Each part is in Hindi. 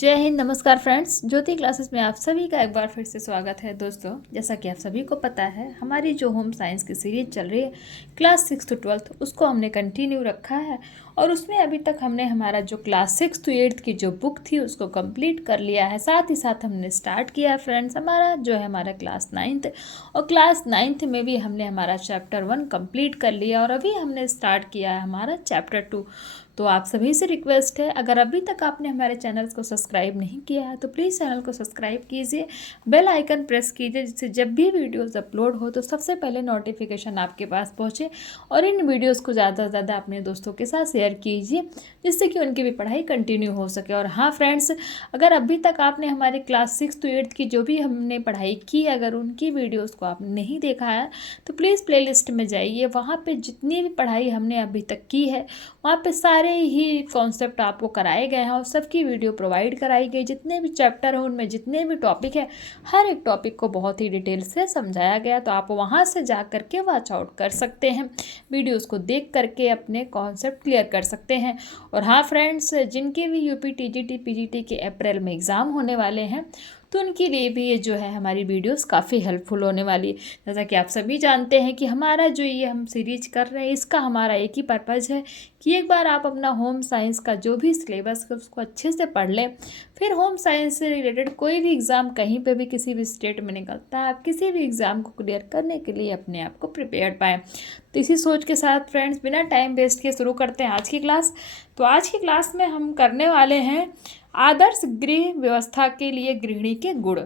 जय हिंद। नमस्कार फ्रेंड्स, ज्योति क्लासेस में आप सभी का एक बार फिर से स्वागत है। दोस्तों, जैसा कि आप सभी को पता है, हमारी जो होम साइंस की सीरीज चल रही है क्लास 6 to 12 उसको हमने कंटिन्यू रखा है और उसमें अभी तक हमने हमारा जो क्लास 6 to 8 की जो बुक थी उसको कंप्लीट कर लिया है। साथ ही साथ हमने स्टार्ट किया है फ्रेंड्स हमारा जो है हमारा क्लास 9th, और क्लास 9th में भी हमने हमारा चैप्टर 1 कंप्लीट कर लिया और अभी हमने स्टार्ट किया है हमारा चैप्टर 2। तो आप सभी से रिक्वेस्ट है, अगर अभी तक आपने हमारे चैनल को सब्सक्राइब नहीं किया है तो प्लीज़ चैनल को सब्सक्राइब कीजिए, बेल आइकन प्रेस कीजिए, जिससे जब भी वीडियोस अपलोड हो तो सबसे पहले नोटिफिकेशन आपके पास पहुंचे। और इन वीडियोस को ज़्यादा से ज़्यादा अपने दोस्तों के साथ शेयर कीजिए, जिससे कि उनकी भी पढ़ाई कंटिन्यू हो सके। और हाँ फ्रेंड्स, अगर अभी तक आपने हमारे क्लास 6 to 8 की जो भी हमने पढ़ाई की, अगर उनकी वीडियोज़ को आपने नहीं देखा है तो प्लीज़ प्लेलिस्ट में जाइए। वहाँ पर जितनी भी पढ़ाई हमने अभी तक की है वहाँ पे सारे ही कॉन्सेप्ट आपको कराए गए हैं और सबकी वीडियो प्रोवाइड कराई गई। जितने भी चैप्टर हैं उनमें जितने भी टॉपिक है, हर एक टॉपिक को बहुत ही डिटेल से समझाया गया। तो आप वहाँ से जा करके वॉच आउट कर सकते हैं, वीडियोस को देख करके अपने कॉन्सेप्ट क्लियर कर सकते हैं। और हाँ फ्रेंड्स, जिनके भी यूपी टीजीटी पीजीटी के अप्रैल में एग्ज़ाम होने वाले हैं तो उनके लिए भी ये जो है हमारी वीडियोस काफ़ी हेल्पफुल होने वाली है। जैसा कि आप सभी जानते हैं कि हमारा जो ये हम सीरीज कर रहे हैं इसका हमारा एक ही पर्पज़ है कि एक बार आप अपना होम साइंस का जो भी सिलेबस है उसको अच्छे से पढ़ लें। फिर होम साइंस से रिलेटेड कोई भी एग्ज़ाम कहीं पे भी किसी भी स्टेट में निकलता है, आप किसी भी एग्ज़ाम को क्लियर करने के लिए अपने आप को प्रिपेयर पाएँ। तो इसी सोच के साथ फ्रेंड्स, बिना टाइम वेस्ट किए शुरू करते हैं आज की क्लास। तो आज की क्लास में हम करने वाले हैं आदर्श गृह व्यवस्था के लिए गृहिणी के गुण।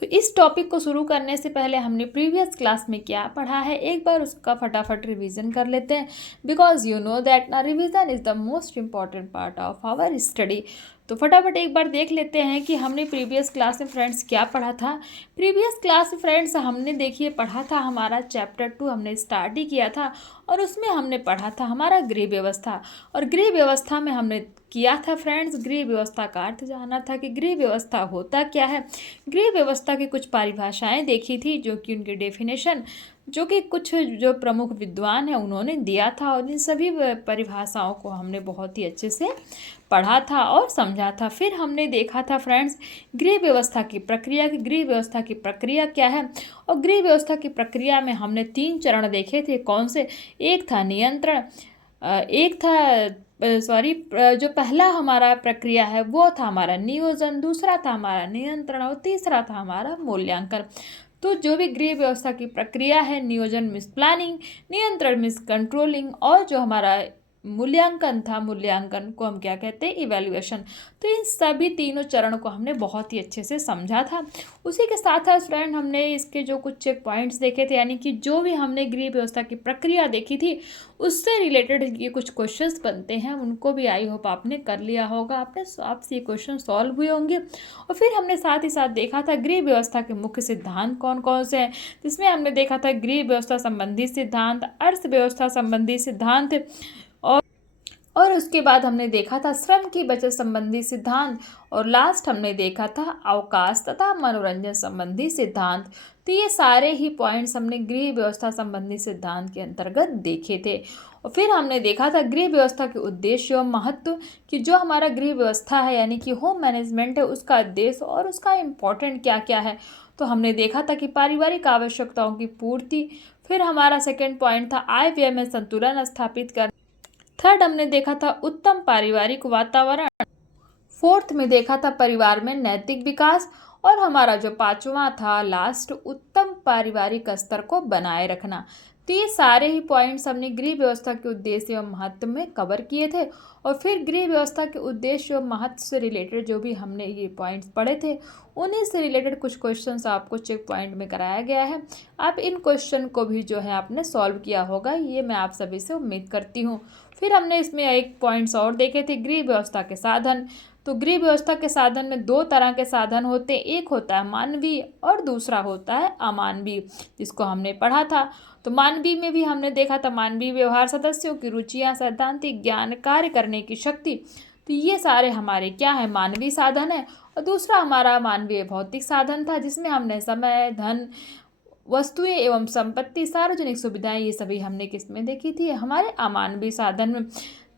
तो इस टॉपिक को शुरू करने से पहले हमने प्रीवियस क्लास में क्या पढ़ा है एक बार उसका फटाफट रिवीजन कर लेते हैं, बिकॉज यू नो दैट ना revision is the most important part of our study. तो फटाफट एक बार देख लेते हैं कि हमने प्रीवियस क्लास में फ्रेंड्स क्या पढ़ा था। प्रीवियस क्लास में फ्रेंड्स हमने देखिए पढ़ा था हमारा चैप्टर 2 हमने स्टार्ट ही किया था और उसमें हमने पढ़ा था हमारा गृह व्यवस्था। और गृह व्यवस्था में हमने किया था फ्रेंड्स, गृह व्यवस्था का अर्थ जाना था कि गृह व्यवस्था होता क्या है। गृह व्यवस्था की कुछ परिभाषाएं देखी थी, जो कि उनकी डेफिनेशन जो कि कुछ जो प्रमुख विद्वान हैं उन्होंने दिया था, और इन सभी परिभाषाओं को हमने बहुत ही अच्छे से पढ़ा था और समझा था। फिर हमने देखा था फ्रेंड्स गृह व्यवस्था की प्रक्रिया की, गृह व्यवस्था की प्रक्रिया क्या है। और गृह व्यवस्था की प्रक्रिया में हमने 3 चरण देखे थे। कौन से? एक था नियंत्रण, एक था जो पहला हमारा प्रक्रिया है वो था हमारा नियोजन, दूसरा था हमारा नियंत्रण और तीसरा था हमारा मूल्यांकन। तो जो भी गृह व्यवस्था की प्रक्रिया है, नियोजन मीन्स प्लानिंग, नियंत्रण मीन्स कंट्रोलिंग, और जो हमारा मूल्यांकन था, मूल्यांकन को हम क्या कहते हैं? इवैल्यूएशन। तो इन सभी तीनों चरणों को हमने बहुत ही अच्छे से समझा था। उसी के साथ साथ फ्रेंड हमने इसके जो कुछ चेक पॉइंट्स देखे थे, यानी कि जो भी हमने गृह व्यवस्था की प्रक्रिया देखी थी उससे रिलेटेड ये कुछ क्वेश्चंस बनते हैं, उनको भी आई होप आपने कर लिया होगा, आपसे ये क्वेश्चन सॉल्व हुए होंगे। और फिर हमने साथ ही साथ देखा था गृह व्यवस्था के मुख्य सिद्धांत कौन कौन से हैं, जिसमें हमने देखा था गृह व्यवस्था संबंधी सिद्धांत, अर्थव्यवस्था संबंधी सिद्धांत, और उसके बाद हमने देखा था श्रम की बचत संबंधी सिद्धांत, और लास्ट हमने देखा था अवकाश तथा मनोरंजन संबंधी सिद्धांत। तो ये सारे ही पॉइंट्स हमने गृह व्यवस्था संबंधी सिद्धांत के अंतर्गत देखे थे। और फिर हमने देखा था गृह व्यवस्था के उद्देश्य और महत्व, कि जो हमारा गृह व्यवस्था है यानी कि होम मैनेजमेंट है उसका उद्देश्य और उसका इम्पोर्टेंट क्या क्या है। तो हमने देखा था कि पारिवारिक आवश्यकताओं की पूर्ति। फिर हमारा सेकेंड पॉइंट था आय व्यय में संतुलन स्थापित कर। थर्ड हमने देखा था उत्तम पारिवारिक वातावरण। फोर्थ में देखा था परिवार में नैतिक विकास। और हमारा जो पांचवा था लास्ट, उत्तम पारिवारिक स्तर को बनाए रखना। तो ये सारे ही पॉइंट्स हमने गृह व्यवस्था के उद्देश्य एवं महत्व में कवर किए थे। और फिर गृह व्यवस्था के उद्देश्य एवं महत्व से रिलेटेड जो भी हमने ये पॉइंट्स पढ़े थे उन्हीं से रिलेटेड कुछ क्वेश्चंस आपको चेक पॉइंट में कराया गया है। आप इन क्वेश्चन को भी जो है आपने सॉल्व किया होगा, ये मैं आप सभी से उम्मीद करती हूँ। फिर हमने इसमें एक पॉइंट्स और देखे थे, गृह व्यवस्था के साधन। तो गृह व्यवस्था के साधन में 2 तरह के साधन होते हैं, एक होता है मानवीय और दूसरा होता है अमानवीय, जिसको हमने पढ़ा था। तो मानवीय में भी हमने देखा था मानवीय व्यवहार, सदस्यों की रुचियां, सैद्धांतिक ज्ञान, कार्य करने की शक्ति। तो ये सारे हमारे क्या है? मानवीय साधन है। और दूसरा हमारा मानवीय भौतिक साधन था, जिसमें हमने समय, धन, वस्तुएं एवं संपत्ति, सार्वजनिक सुविधाएं, ये सभी हमने किस में देखी थी? हमारे अमानवीय साधन में।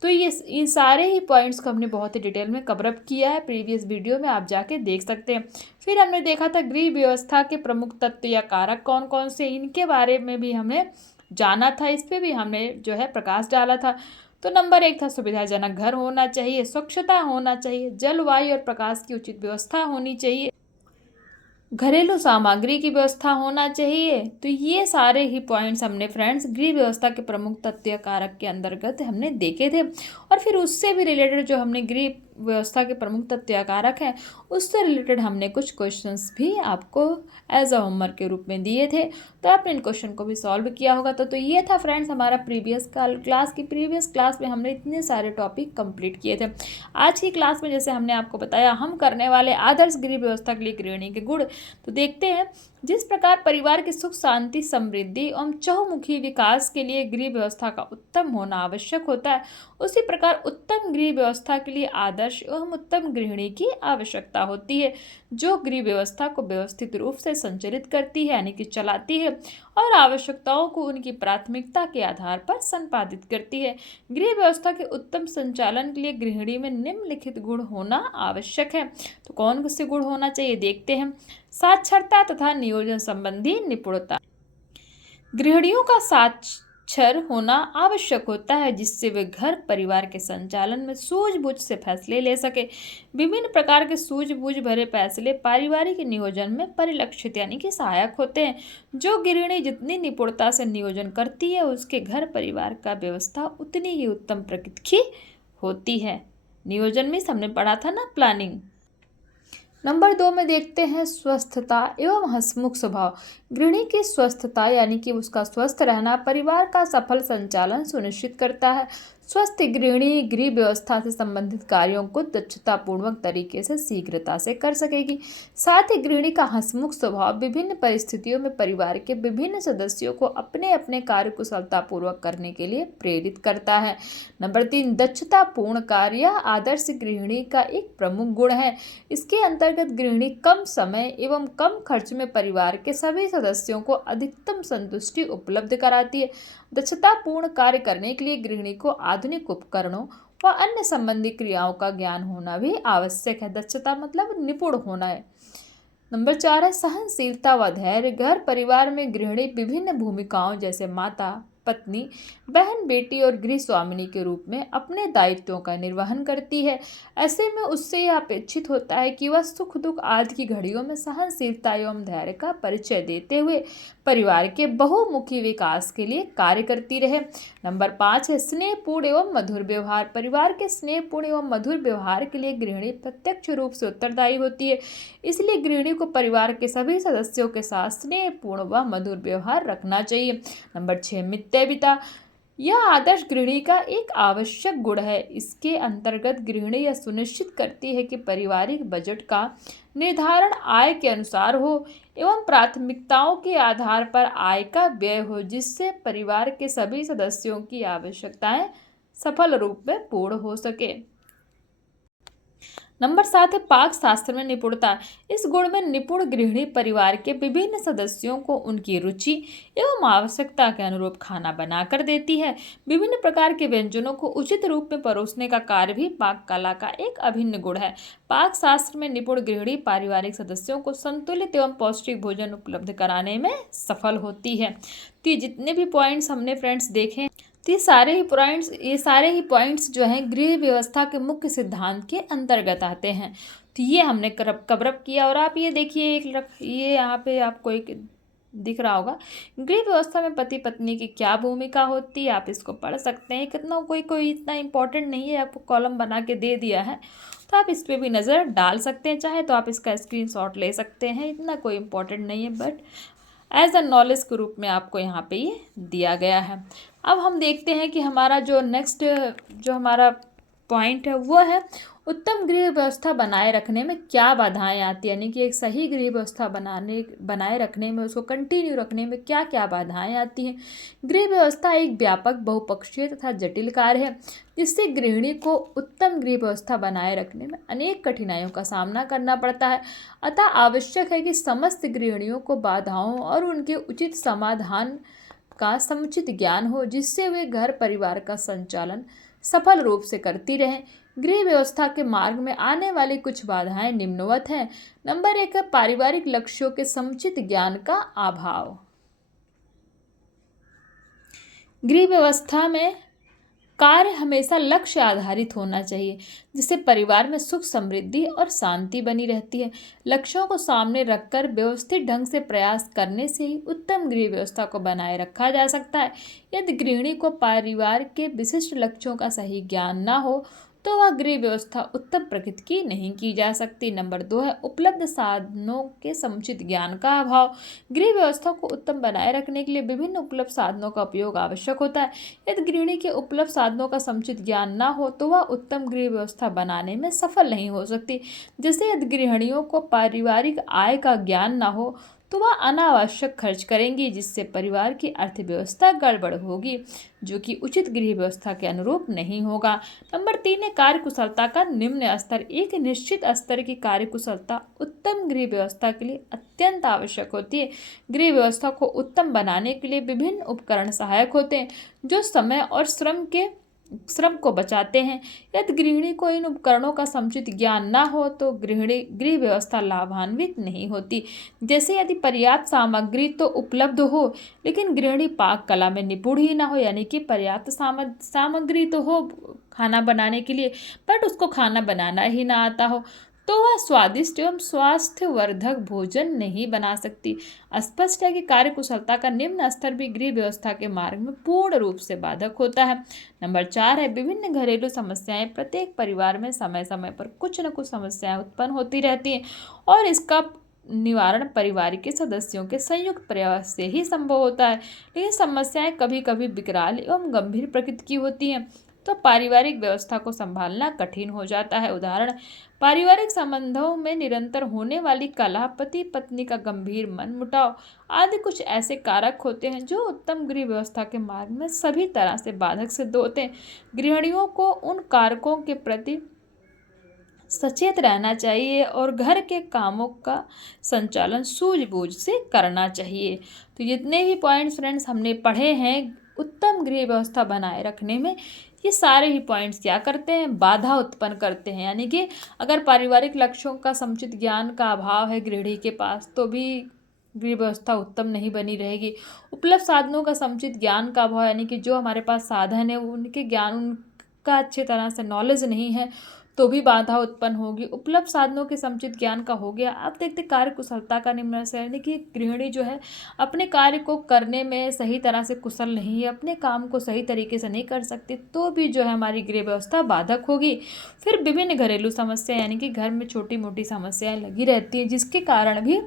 तो ये इन सारे ही पॉइंट्स को हमने बहुत ही डिटेल में कवर अप किया है प्रीवियस वीडियो में, आप जाके देख सकते हैं। फिर हमने देखा था गृह व्यवस्था के प्रमुख तत्व या कारक कौन कौन से, इनके बारे में भी हमने जाना था, इस पे भी हमने जो है प्रकाश डाला था। तो नंबर 1 था सुविधाजनक घर होना चाहिए, स्वच्छता होना चाहिए, जलवायु और प्रकाश की उचित व्यवस्था होनी चाहिए, घरेलू सामग्री की व्यवस्था होना चाहिए। तो ये सारे ही पॉइंट्स हमने फ्रेंड्स गृह व्यवस्था के प्रमुख तथ्य या कारक के अंतर्गत हमने देखे थे। और फिर उससे भी रिलेटेड जो हमने गृह व्यवस्था के प्रमुख तथ्य या कारक हैं उससे रिलेटेड हमने कुछ क्वेश्चंस भी आपको एज अ होमवर्क के रूप में दिए थे, तो आपने इन क्वेश्चन को भी सॉल्व किया होगा। तो ये था फ्रेंड्स हमारा प्रीवियस क्लास में हमने इतने सारे टॉपिक कंप्लीट किए थे। आज की क्लास में जैसे हमने आपको बताया हम करने वाले आदर्श गृह व्यवस्था के लिए गृहिणी के गुण। तो देखते हैं, जिस प्रकार परिवार की सुख शांति समृद्धि एवं चहुमुखी विकास के लिए गृह व्यवस्था का उत्तम होना आवश्यक होता है, उसी प्रकार उत्तम गृह व्यवस्था के लिए आदर्श एवं उत्तम गृहिणी की आवश्यकता होती है, जो गृह व्यवस्था को व्यवस्थित रूप से संचालित करती है यानी कि चलाती है और आवश्यकताओं को उनकी प्राथमिकता के आधार पर संपादित करती है। गृह व्यवस्था के उत्तम संचालन के लिए गृहिणी में निम्नलिखित गुण होना आवश्यक है। तो कौन से गुण होना चाहिए देखते हैं। साक्षरता तथा नियोजन संबंधी निपुणता, गृहिणियों का साक्षर होना आवश्यक होता है जिससे वे घर परिवार के संचालन में सूझबूझ से फैसले ले सके। विभिन्न प्रकार के सूझबूझ भरे फैसले पारिवारिक नियोजन में परिलक्षित यानी कि सहायक होते हैं। जो गृहिणी जितनी निपुणता से नियोजन करती है उसके घर परिवार का व्यवस्था उतनी ही उत्तम प्रकृति की होती है। नियोजन में हमने पढ़ा था ना, प्लानिंग। नंबर 2 में देखते हैं स्वस्थता एवं हंसमुख स्वभाव। गृहिणी की स्वस्थता यानी कि उसका स्वस्थ रहना परिवार का सफल संचालन सुनिश्चित करता है। स्वस्थ गृहिणी गृह व्यवस्था से संबंधित कार्यों को दक्षतापूर्वक तरीके से शीघ्रता से कर सकेगी। साथ ही गृहिणी का हंसमुख स्वभाव विभिन्न परिस्थितियों में परिवार के विभिन्न सदस्यों को अपने अपने कार्य कुशलतापूर्वक करने के लिए प्रेरित करता है। नंबर 3 दक्षतापूर्ण कार्य आदर्श गृहिणी का एक प्रमुख गुण है। इसके अंतर्गत गृहिणी कम समय एवं कम खर्च में परिवार के सभी सदस्यों को अधिकतम संतुष्टि उपलब्ध कराती है। दक्षतापूर्ण कार्य करने के लिए गृहिणी को आधुनिक उपकरणों व अन्य संबंधी क्रियाओं का ज्ञान होना भी आवश्यक है। दक्षता मतलब निपुण होना है। नंबर 4 है सहनशीलता व धैर्य। घर परिवार में गृहिणी विभिन्न भूमिकाओं जैसे माता, पत्नी, बहन, बेटी और गृह स्वामिनी के रूप में अपने दायित्वों का निर्वहन करती है। ऐसे में उससे यह अपेक्षित होता है कि वह सुख दुख आदि की घड़ियों में सहनशीलता एवं धैर्य का परिचय देते हुए परिवार के बहुमुखी विकास के लिए कार्य करती रहे। नंबर 5 है स्नेहपूर्ण एवं मधुर व्यवहार। परिवार के स्नेहपूर्ण एवं मधुर व्यवहार के लिए गृहिणी प्रत्यक्ष रूप से उत्तरदायी होती है। इसलिए गृहिणी को परिवार के सभी सदस्यों के साथ स्नेहपूर्ण व मधुर व्यवहार रखना चाहिए। नंबर 6 मितव्ययिता। यह आदर्श गृहिणी का एक आवश्यक गुण है। इसके अंतर्गत गृहिणी यह सुनिश्चित करती है कि पारिवारिक बजट का निर्धारण आय के अनुसार हो एवं प्राथमिकताओं के आधार पर आय का व्यय हो, जिससे परिवार के सभी सदस्यों की आवश्यकताएं सफल रूप में पूर्ण हो सके। नंबर 7 है पाक शास्त्र में निपुणता। इस गुण में निपुण गृहिणी परिवार के विभिन्न सदस्यों को उनकी रुचि एवं आवश्यकता के अनुरूप खाना बनाकर देती है। विभिन्न प्रकार के व्यंजनों को उचित रूप में परोसने का कार्य भी पाक कला का एक अभिन्न गुण है। पाक शास्त्र में निपुण गृहिणी पारिवारिक सदस्यों को संतुलित एवं पौष्टिक भोजन उपलब्ध कराने में सफल होती है। तो ये जितने भी पॉइंट्स हमने फ्रेंड्स देखे, तो ये सारे ही पॉइंट्स जो हैं गृह व्यवस्था के मुख्य सिद्धांत के अंतर्गत आते हैं। तो ये हमने कवर अप किया। और आप ये देखिए, ये यहाँ पे आपको एक दिख रहा होगा, गृह व्यवस्था में पति पत्नी की क्या भूमिका होती है, आप इसको पढ़ सकते हैं। कितना कोई इतना इम्पोर्टेंट नहीं है, आपको कॉलम बना के दे दिया है, तो आप इस पर भी नज़र डाल सकते हैं। चाहे तो आप इसका स्क्रीनशॉट ले सकते हैं, इतना कोई इम्पोर्टेंट नहीं है, बट एज अ नॉलेज के रूप में आपको यहाँ पे ये दिया गया है। अब हम देखते हैं कि हमारा जो नेक्स्ट जो हमारा पॉइंट है वो है उत्तम गृह व्यवस्था बनाए रखने में क्या बाधाएं आती हैं, यानी कि एक सही गृह व्यवस्था बनाए रखने में, उसको कंटिन्यू रखने में क्या क्या बाधाएं आती हैं। गृह व्यवस्था एक व्यापक, बहुपक्षीय तथा जटिल कार्य है, जिससे गृहिणी को उत्तम गृह व्यवस्था बनाए रखने में अनेक कठिनाइयों का सामना करना पड़ता है। अतः आवश्यक है कि समस्त गृहिणियों को बाधाओं और उनके उचित समाधान का समुचित ज्ञान हो, जिससे वे घर परिवार का संचालन सफल रूप से करती रहें। गृह व्यवस्था के मार्ग में आने वाली कुछ बाधाएं निम्नवत हैं। नंबर 1 है पारिवारिक लक्ष्यों के समुचित ज्ञान का अभाव। गृह व्यवस्था में कार्य हमेशा लक्ष्य आधारित होना चाहिए, जिससे परिवार में सुख समृद्धि और शांति बनी रहती है। लक्ष्यों को सामने रखकर व्यवस्थित ढंग से प्रयास करने से ही उत्तम गृह व्यवस्था को बनाए रखा जा सकता है। यदि गृहिणी को परिवार के विशिष्ट लक्ष्यों का सही ज्ञान न हो तो वह गृह व्यवस्था उत्तम प्रकृति की नहीं की जा सकती। नंबर 2 है उपलब्ध साधनों के समुचित ज्ञान का अभाव। गृह व्यवस्था को उत्तम बनाए रखने के लिए विभिन्न उपलब्ध साधनों का उपयोग आवश्यक होता है। यदि गृहिणी के उपलब्ध साधनों का समुचित ज्ञान न हो तो वह उत्तम गृह व्यवस्था बनाने में सफल नहीं हो सकती। जैसे यदि गृहिणियों को पारिवारिक आय का ज्ञान न हो तो वह अनावश्यक खर्च करेंगी, जिससे परिवार की अर्थव्यवस्था गड़बड़ होगी, जो कि उचित गृह व्यवस्था के अनुरूप नहीं होगा। नंबर 3 है कार्यकुशलता का निम्न स्तर। एक निश्चित स्तर की कार्यकुशलता उत्तम गृह व्यवस्था के लिए अत्यंत आवश्यक होती है। गृह व्यवस्था को उत्तम बनाने के लिए विभिन्न उपकरण सहायक होते हैं, जो समय और श्रम को बचाते हैं। यदि गृहिणी को इन उपकरणों का समुचित ज्ञान न हो तो गृह व्यवस्था लाभान्वित नहीं होती। जैसे यदि पर्याप्त सामग्री तो उपलब्ध हो लेकिन गृहिणी पाक कला में निपुण ही ना हो, यानी कि पर्याप्त सामग्री तो हो खाना बनाने के लिए बट उसको खाना बनाना ही ना आता हो, तो वह स्वादिष्ट एवं स्वास्थ्यवर्धक भोजन नहीं बना सकती। स्पष्ट है कि कार्यकुशलता का निम्न स्तर भी गृह व्यवस्था के मार्ग में पूर्ण रूप से बाधक होता है। नंबर 4 है विभिन्न घरेलू समस्याएं। प्रत्येक परिवार में समय समय पर कुछ न कुछ समस्याएं उत्पन्न होती रहती हैं और इसका निवारण परिवार के सदस्यों के संयुक्त प्रयास से ही संभव होता है। लेकिन समस्याएं कभी कभी विकराल एवं गंभीर प्रकृति की होती हैं, तो पारिवारिक व्यवस्था को संभालना कठिन हो जाता है। उदाहरण, पारिवारिक संबंधों में निरंतर होने वाली कलह, पति पत्नी का गंभीर मनमुटाव आदि कुछ ऐसे कारक होते हैं जो उत्तम गृह व्यवस्था के मार्ग में सभी तरह से बाधक सिद्ध होते हैं। गृहिणियों को उन कारकों के प्रति सचेत रहना चाहिए और घर के कामों का संचालन सूझबूझ से करना चाहिए। तो जितने भी पॉइंट्स फ्रेंड्स हमने पढ़े हैं उत्तम गृह व्यवस्था बनाए रखने में, ये सारे ही पॉइंट्स क्या करते हैं, बाधा उत्पन्न करते हैं। यानी कि अगर पारिवारिक लक्ष्यों का समुचित ज्ञान का अभाव है गृहिणी के पास तो भी गृह व्यवस्था उत्तम नहीं बनी रहेगी। उपलब्ध साधनों का समुचित ज्ञान का अभाव, यानी कि जो हमारे पास साधन है उनके ज्ञान उनका अच्छी तरह से नॉलेज नहीं है तो भी बाधा उत्पन्न होगी। उपलब्ध साधनों के समुचित ज्ञान का हो गया। अब देखते कार्य कुशलता का निम्न स्तर, यानी कि गृहिणी जो है अपने कार्य को करने में सही तरह से कुशल नहीं है, अपने काम को सही तरीके से नहीं कर सकती, तो भी जो है हमारी गृह व्यवस्था बाधक होगी। फिर विभिन्न घरेलू समस्या, यानी कि घर में छोटी मोटी समस्याएं लगी रहती हैं जिसके कारण भी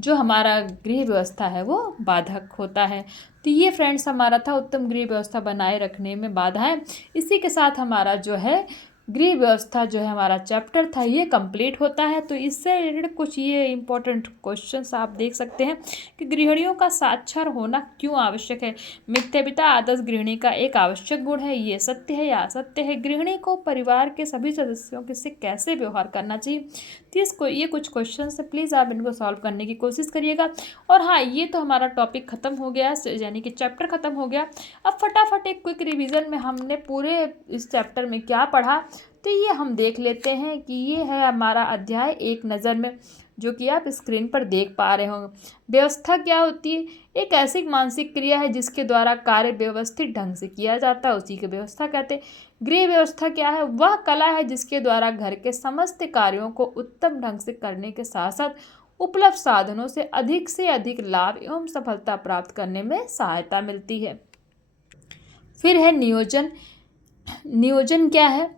जो हमारा गृह व्यवस्था है वो बाधक होता है। तो ये फ्रेंड्स हमारा था उत्तम गृह व्यवस्था बनाए रखने में बाधाएं। इसी के साथ हमारा जो है गृह व्यवस्था जो है हमारा चैप्टर था ये कंप्लीट होता है। तो इससे रिलेटेड कुछ ये इंपॉर्टेंट क्वेश्चंस आप देख सकते हैं कि गृहिणियों का साक्षर होना क्यों आवश्यक है। मिथ्याभिता आदर्श गृहिणी का एक आवश्यक गुण है, ये सत्य है या असत्य है। गृहिणी को परिवार के सभी सदस्यों के से कैसे व्यवहार करना चाहिए। तो ये कुछ क्वेश्चन है, प्लीज़ आप इनको सॉल्व करने की कोशिश करिएगा। और हाँ, ये तो हमारा टॉपिक ख़त्म हो गया, यानी कि चैप्टर ख़त्म हो गया। अब फटाफट एक क्विक रिवीजन में हमने पूरे इस चैप्टर में क्या पढ़ा तो ये हम देख लेते हैं कि ये है हमारा अध्याय एक नज़र में, जो कि आप स्क्रीन पर देख पा रहे होंगे। व्यवस्था क्या होती है, एक ऐसी मानसिक क्रिया है जिसके द्वारा कार्य व्यवस्थित ढंग से किया जाता है, उसी की व्यवस्था कहते हैं। गृह व्यवस्था क्या है, वह कला है जिसके द्वारा घर के समस्त कार्यों को उत्तम ढंग से करने के साथ साथ उपलब्ध साधनों से अधिक लाभ एवं सफलता प्राप्त करने में सहायता मिलती है। फिर है नियोजन। नियोजन क्या है,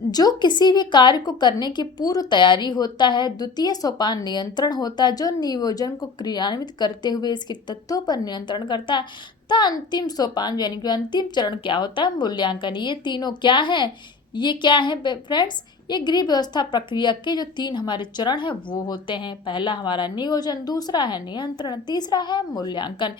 जो किसी भी कार्य को करने की पूर्व तैयारी होता है। द्वितीय सोपान नियंत्रण होता है, जो नियोजन को क्रियान्वित करते हुए इसके तत्वों पर नियंत्रण करता है। तो अंतिम सोपान यानी कि अंतिम चरण क्या होता है, मूल्यांकन। ये तीनों क्या है, ये क्या है फ्रेंड्स, ये गृह व्यवस्था प्रक्रिया के जो 3 हमारे चरण हैं वो होते हैं। पहला हमारा नियोजन, दूसरा है नियंत्रण, तीसरा है मूल्यांकन।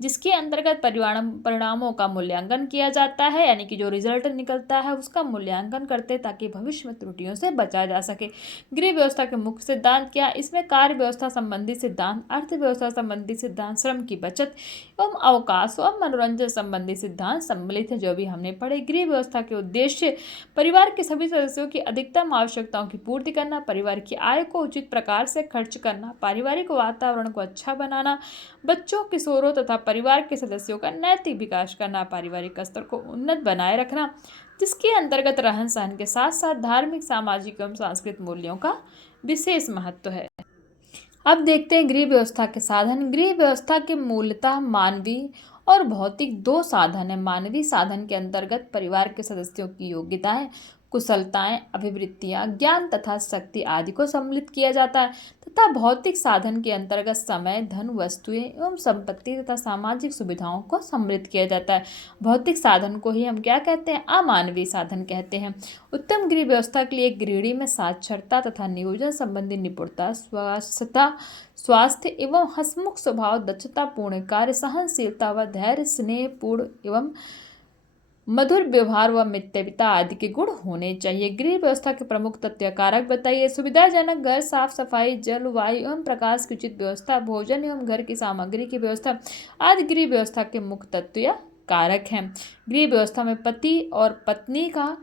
जिसके अंतर्गत परिणामों का मूल्यांकन किया जाता है, यानी कि जो रिजल्ट निकलता है उसका मूल्यांकन करते हैं ताकि भविष्य में त्रुटियों से बचा जा सके। गृह व्यवस्था के मुख्य सिद्धांत क्या? इसमें कार्य व्यवस्था संबंधी सिद्धांत, अर्थव्यवस्था संबंधी सिद्धांत, श्रम की बचत एवं अवकाश एवं मनोरंजन संबंधी सिद्धांत सम्मिलित है, जो भी हमने पढ़े। गृह व्यवस्था के उद्देश्य परिवार के सभी सदस्यों की अधिकतम आवश्यकताओं की पूर्ति करना, परिवार की आय को उचित प्रकार से खर्च करना, पारिवारिक वातावरण को अच्छा बनाना, बच्चों, किशोरों तथा परिवार के सदस्यों का नैतिक विकास करना, पारिवारिक स्तर को उन्नत बनाए रखना, जिसके अंतर्गत रहन सहन के साथ साथ धार्मिक, सामाजिक एवं सांस्कृतिक मूल्यों का विशेष महत्व है। अब देखते हैं गृह व्यवस्था के साधन। गृह व्यवस्था के मूलतः मानवीय और भौतिक दो साधन है। मानवीय साधन के अंतर्गत परिवार के सदस्यों की योग्यताएं, कुशलताएं, अभिवृत्तियां, ज्ञान तथा शक्ति आदि को सम्मिलित किया जाता है तथा भौतिक साधन के अंतर्गत समय, धन, वस्तुएं एवं संपत्ति तथा सामाजिक सुविधाओं को सम्मिलित किया जाता है। भौतिक साधन को ही हम क्या कहते हैं? अमानवीय साधन कहते हैं। उत्तम गृह व्यवस्था के लिए गृहिणी में साक्षरता तथा नियोजन संबंधी निपुणता, स्वास्थ्य एवं हंसमुख स्वभाव, दक्षता पूर्ण कार्य, सहनशीलता व धैर्य, स्नेहपूर्ण एवं मधुर व्यवहार व मितव्यता आदि के गुण होने चाहिए। गृह व्यवस्था के प्रमुख तथ्य कारक बताइए। सुविधाजनक घर, साफ सफाई, जल, वायु एवं प्रकाश की उचित व्यवस्था, भोजन एवं घर की सामग्री की व्यवस्था आदि गृह व्यवस्था के मुख्य तत्व या कारक हैं। गृह व्यवस्था में पति और पत्नी का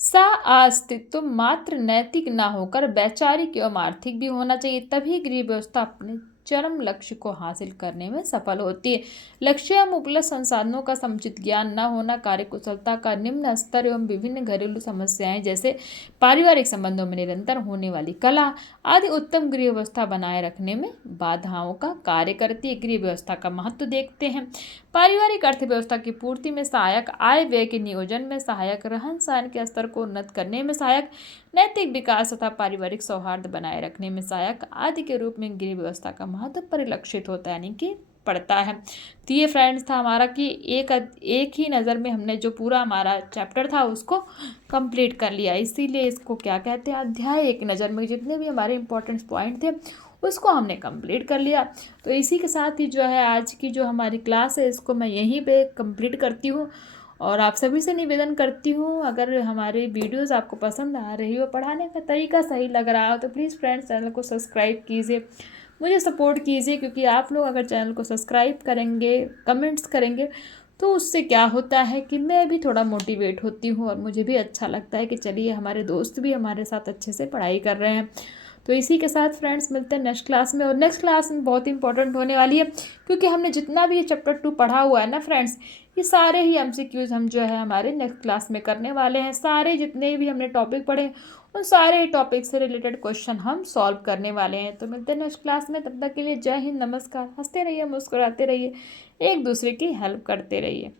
अस्तित्व मात्र नैतिक न होकर वैचारिक एवं आर्थिक भी होना चाहिए, तभी गृह व्यवस्था अपने चरम लक्ष्य को हासिल करने में सफल होती है। लक्ष्य एवं उपलब्ध संसाधनों का समुचित ज्ञान न होना, कार्यकुशलता का निम्न स्तर एवं विभिन्न घरेलू समस्याएं जैसे पारिवारिक संबंधों में निरंतर होने वाली कलह आदि उत्तम गृह व्यवस्था बनाए रखने में बाधाओं का कार्य करती है। गृह व्यवस्था का महत्व देखते हैं। पारिवारिक अर्थव्यवस्था की पूर्ति में सहायक, आय व्यय के नियोजन में सहायक, रहन सहन के स्तर को उन्नत करने में सहायक, नैतिक विकास तथा पारिवारिक सौहार्द बनाए रखने में सहायक आदि के रूप में गृह व्यवस्था का महत्व परिलक्षित होता है, यानी कि पड़ता है। तो ये फ्रेंड्स था हमारा कि एक ही नज़र में हमने जो पूरा हमारा चैप्टर था उसको कंप्लीट कर लिया, इसीलिए इसको क्या कहते हैं? अध्याय एक नज़र में जितने भी हमारे इंपॉर्टेंट पॉइंट थे उसको हमने कंप्लीट कर लिया। तो इसी के साथ ही जो है आज की जो हमारी क्लास है इसको मैं यहीं पे कंप्लीट करती हूँ और आप सभी से निवेदन करती हूँ, अगर हमारे वीडियोस आपको पसंद आ रही हो, पढ़ाने का तरीका सही लग रहा हो, तो प्लीज़ फ्रेंड्स चैनल को सब्सक्राइब कीजिए, मुझे सपोर्ट कीजिए, क्योंकि आप लोग अगर चैनल को सब्सक्राइब करेंगे, कमेंट्स करेंगे, तो उससे क्या होता है कि मैं भी थोड़ा मोटिवेट होती हूँ और मुझे भी अच्छा लगता है कि चलिए हमारे दोस्त भी हमारे साथ अच्छे से पढ़ाई कर रहे हैं। तो इसी के साथ फ्रेंड्स मिलते हैं नेक्स्ट क्लास में, और नेक्स्ट क्लास में बहुत इंपॉर्टेंट होने वाली है, क्योंकि हमने जितना भी ये चैप्टर 2 पढ़ा हुआ है ना फ्रेंड्स, ये सारे ही MCQs हम जो है हमारे नेक्स्ट क्लास में करने वाले हैं। सारे जितने भी हमने टॉपिक पढ़े उन सारे टॉपिक से रिलेटेड क्वेश्चन हम सॉल्व करने वाले हैं। तो मिलते हैं नेक्स्ट क्लास में, तब तक के लिए जय हिंद, नमस्कार। हंसते रहिए, मुस्कुराते रहिए, एक दूसरे की हेल्प करते रहिए।